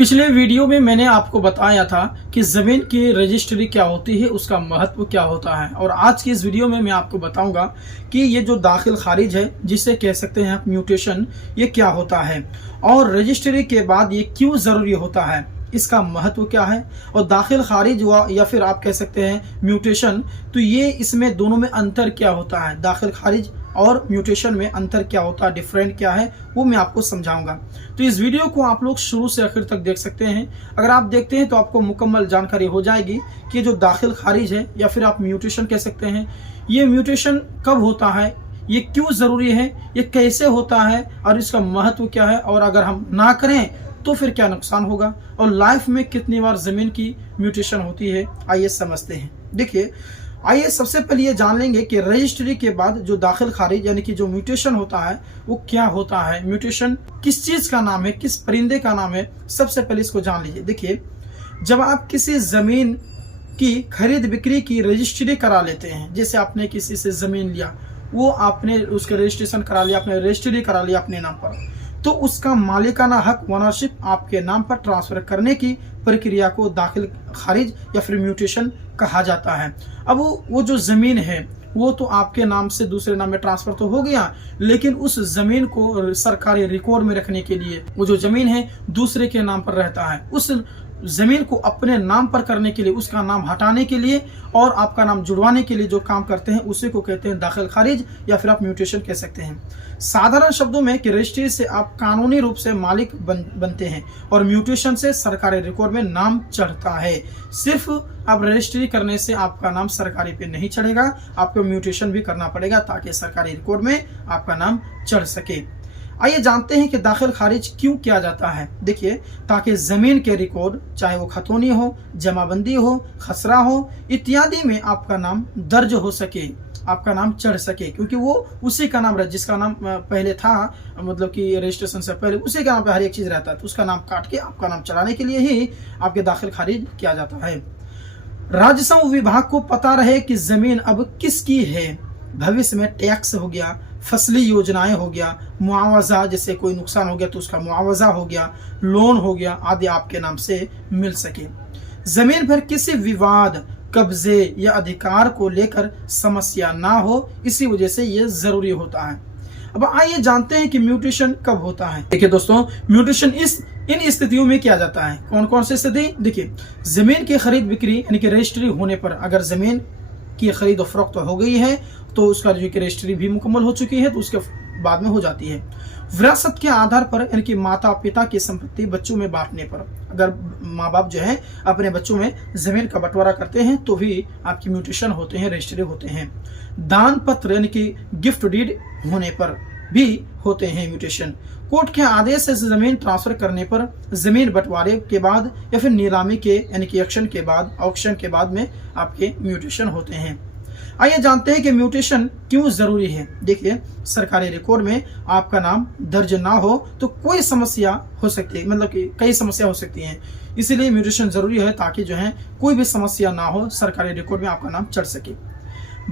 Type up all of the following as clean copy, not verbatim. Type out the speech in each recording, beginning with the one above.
पिछले वीडियो में मैंने आपको बताया था कि जमीन की रजिस्ट्री क्या होती है, उसका महत्व क्या होता है। और आज की इस वीडियो में मैं आपको बताऊंगा कि ये जो दाखिल खारिज है, जिसे कह सकते हैं आप म्यूटेशन, ये क्या होता है और रजिस्ट्री के बाद ये क्यों जरूरी होता है, इसका महत्व क्या है। और दाखिल खारिज हुआ या फिर आप कह सकते हैं म्यूटेशन, तो ये इसमें दोनों में अंतर क्या होता है, दाखिल खारिज और म्यूटेशन में अंतर क्या होता है, डिफरेंट क्या है, वो मैं आपको समझाऊंगा। तो इस वीडियो को आप लोग शुरू से आखिर तक देख सकते हैं। अगर आप देखते हैं तो आपको मुकम्मल जानकारी हो जाएगी कि ये जो दाखिल खारिज है या फिर आप म्यूटेशन कह सकते हैं, ये म्यूटेशन कब होता है, ये क्यों जरूरी है, ये कैसे होता है और इसका महत्व क्या है, और अगर हम ना करें तो फिर क्या नुकसान होगा, और लाइफ में कितनी बार जमीन की म्यूटेशन होती है, आइए समझते हैं। देखिए, आइए सबसे पहले ये जान लेंगे कि रजिस्ट्री के बाद जो दाखिल खारिज यानी कि जो म्यूटेशन होता है वो क्या होता है। म्यूटेशन किस चीज का नाम है, किस परिंदे का नाम है, सबसे पहले इसको जान लीजिए। देखिए, जब आप किसी जमीन की खरीद बिक्री की रजिस्ट्री करा लेते हैं, जैसे आपने किसी से जमीन लिया, वो आपने उसके रजिस्ट्रेशन करा लिया, आपने रजिस्ट्री करा लिया अपने नाम पर, तो उसका मालिकाना हक, ओनरशिप आपके नाम पर ट्रांसफर करने की प्रक्रिया को दाखिल खारिज या फिर म्यूटेशन कहा जाता है। अब वो जो जमीन है वो तो आपके नाम से दूसरे नाम में ट्रांसफर तो हो गया, लेकिन उस जमीन को सरकारी रिकॉर्ड में रखने के लिए वो जो जमीन है दूसरे के नाम पर रहता है। उस जमीन को अपने नाम पर करने के लिए, उसका नाम हटाने के लिए और आपका नाम जुड़वाने के लिए जो काम करते हैं उसी को कहते हैं दाखिल खारिज या फिर आप म्यूटेशन कह सकते हैं। साधारण शब्दों में कि रजिस्ट्री से आप कानूनी रूप से मालिक बनते हैं और म्यूटेशन से सरकारी रिकॉर्ड में नाम चढ़ता है। सिर्फ अब रजिस्ट्री करने से आपका नाम सरकारी पे नहीं चढ़ेगा, आपको म्यूटेशन भी करना पड़ेगा ताकि सरकारी रिकॉर्ड में आपका नाम चढ़ सके। आइए जानते हैं कि दाखिल खारिज क्यों किया जाता है। देखिए, ताकि जमीन के रिकॉर्ड, चाहे वो खतौनी हो, जमाबंदी हो, खसरा हो इत्यादि में आपका नाम दर्ज हो सके, आपका नाम चढ़ सके, क्योंकि वो उसी का नाम जिसका नाम पहले था, मतलब कि रजिस्ट्रेशन से पहले उसी का नाम पे हर एक चीज रहता है, तो उसका नाम काट के आपका नाम चढ़ाने के लिए ही आपके दाखिल खारिज किया जाता है। राजस्व विभाग को पता रहे कि जमीन अब किसकी है। भविष्य में टैक्स हो गया, फसली योजनाएं हो गया, मुआवजा, जैसे कोई नुकसान हो गया तो उसका मुआवजा हो गया, लोन हो गया आदि आपके नाम से मिल सके। जमीन पर किसी विवाद, कब्जे या अधिकार को लेकर समस्या ना हो, इसी वजह से यह जरूरी होता है। अब आइए जानते हैं कि म्यूटेशन कब होता है। देखिए दोस्तों, म्यूटेशन इन स्थितियों में किया जाता है। कौन कौन सी स्थिति? देखिए, जमीन की खरीद बिक्री यानी कि रजिस्ट्री होने पर, अगर जमीन की खरीद और फरोख्त हो गई है तो उसका जो रजिस्ट्री भी मुकम्मल हो चुकी है, तो उसके बाद में हो जाती है। विरासत के आधार पर यानी कि माता पिता की संपत्ति बच्चों में बांटने पर, अगर माँ बाप जो है अपने बच्चों में जमीन का बंटवारा करते हैं तो भी आपकी म्यूटेशन होते हैं, रजिस्ट्री होते हैं। दान पत्र यानी कि गिफ्ट डीड होने पर भी होते हैं म्यूटेशन। कोर्ट के आदेश से जमीन ट्रांसफर करने पर, जमीन बंटवारे के बाद या फिर नीलामी के यानी कि ऑक्शन के बाद में आपके म्यूटेशन होते हैं। आइए जानते हैं कि म्यूटेशन क्यों जरूरी है। देखिए, सरकारी रिकॉर्ड में आपका नाम दर्ज ना हो तो कोई समस्या हो सकती है, मतलब कि कई समस्या हो सकती हैं, इसीलिए म्यूटेशन जरूरी है ताकि जो है कोई भी समस्या ना हो, सरकारी रिकॉर्ड में आपका नाम चढ़ सके।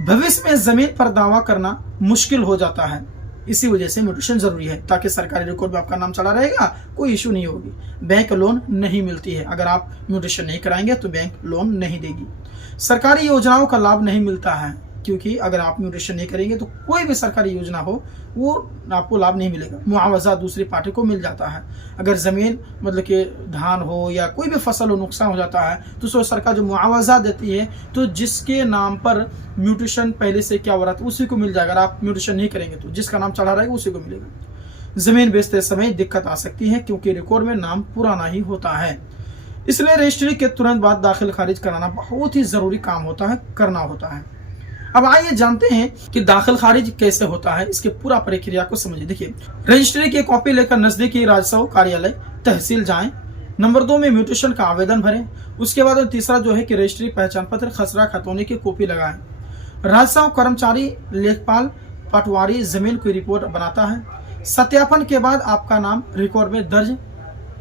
भविष्य में जमीन पर दावा करना मुश्किल हो जाता है, इसी वजह से म्यूटेशन जरूरी है ताकि सरकारी रिकॉर्ड में आपका नाम चला रहेगा, कोई इशू नहीं होगी। बैंक लोन नहीं मिलती है, अगर आप म्यूटेशन नहीं कराएंगे तो बैंक लोन नहीं देगी। सरकारी योजनाओं का लाभ नहीं मिलता है, क्योंकि अगर आप म्यूटेशन नहीं करेंगे तो कोई भी सरकारी योजना हो वो आपको लाभ नहीं मिलेगा। मुआवजा दूसरी पार्टी को मिल जाता है, अगर जमीन मतलब कि धान हो या कोई भी फसल हो नुकसान हो जाता है तो उसको सरकार जो मुआवजा देती है, तो जिसके नाम पर म्यूटेशन पहले से क्या हो रहा था उसी को मिल जाएगा। अगर आप म्यूटेशन नहीं करेंगे तो जिसका नाम चढ़ा रहेगा उसी को मिलेगा। जमीन बेचते समय दिक्कत आ सकती है क्योंकि रिकॉर्ड में नाम पुराना ही होता है, इसलिए रजिस्ट्री के तुरंत बाद दाखिल खारिज कराना बहुत ही जरूरी काम होता है, करना होता है। अब आइए जानते हैं कि दाखिल खारिज कैसे होता है, इसके पूरा प्रक्रिया को समझिए। देखिए, रजिस्ट्री की कॉपी लेकर नजदीकी राजस्व कार्यालय तहसील जाएं। नंबर 2 में म्यूटेशन का आवेदन भरें। उसके बाद तीसरा जो है कि रजिस्ट्री पहचान पत्र, खसरा, खतौनी की कॉपी लगाएं। राजस्व कर्मचारी, लेखपाल, पटवारी जमीन की रिपोर्ट बनाता है। सत्यापन के बाद आपका नाम रिकॉर्ड में दर्ज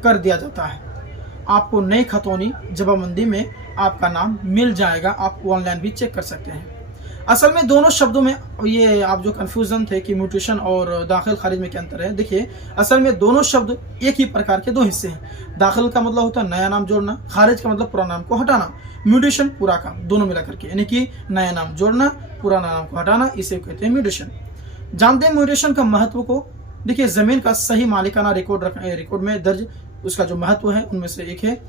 कर दिया जाता है। आपको नई खतौनी जमाबंदी में आपका नाम मिल जाएगा, आप ऑनलाइन भी चेक कर सकते हैं। असल में दोनों शब्दों में ये आप जो कन्फ्यूजन थे कि म्यूटेशन और दाखिल खारिज में क्या अंतर है, देखिए असल में दोनों शब्द एक ही प्रकार के दो हिस्से हैं। दाखिल का मतलब होता है नया नाम जोड़ना, खारिज का मतलब पुराना नाम को हटाना, म्यूटेशन पूरा काम दोनों मिला करके, यानी कि नया नाम जोड़ना, पुराना नाम को हटाना, इसे कहते हैं म्यूटेशन। जानते हैं म्यूटेशन का महत्व को, देखिए जमीन का सही मालिकाना रिकॉर्ड में दर्ज उसका जो महत्व है उनमें से एक है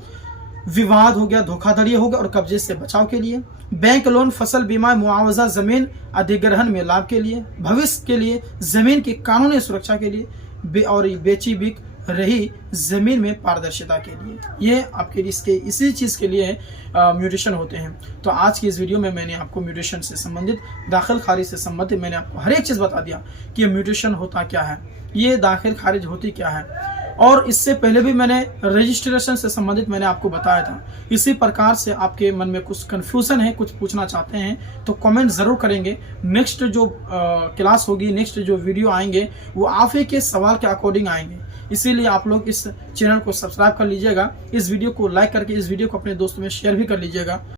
विवाद हो गया, धोखाधड़ी हो गया और कब्जे से बचाव के लिए, बैंक लोन, फसल बीमा, मुआवजा, जमीन अधिग्रहण में लाभ के लिए, भविष्य के लिए, जमीन की कानूनी सुरक्षा के लिए और बेची बिक रही जमीन में पारदर्शिता के लिए, ये आपके इसके इसी चीज के लिए म्यूटेशन होते हैं। तो आज की इस वीडियो में मैंने आपको म्यूटेशन से संबंधित, दाखिल खारिज से संबंधित मैंने आपको हर एक चीज बता दिया कि म्यूटेशन होता क्या है, ये दाखिल खारिज होती क्या है। और इससे पहले भी मैंने रजिस्ट्रेशन से संबंधित मैंने आपको बताया था। इसी प्रकार से आपके मन में कुछ कंफ्यूजन है, कुछ पूछना चाहते हैं तो कमेंट जरूर करेंगे। नेक्स्ट जो क्लास होगी, नेक्स्ट जो वीडियो आएंगे वो आप ही के सवाल के अकॉर्डिंग आएंगे। इसीलिए आप लोग इस चैनल को सब्सक्राइब कर लीजिएगा, इस वीडियो को लाइक करके इस वीडियो को अपने दोस्तों में शेयर भी कर लीजिएगा।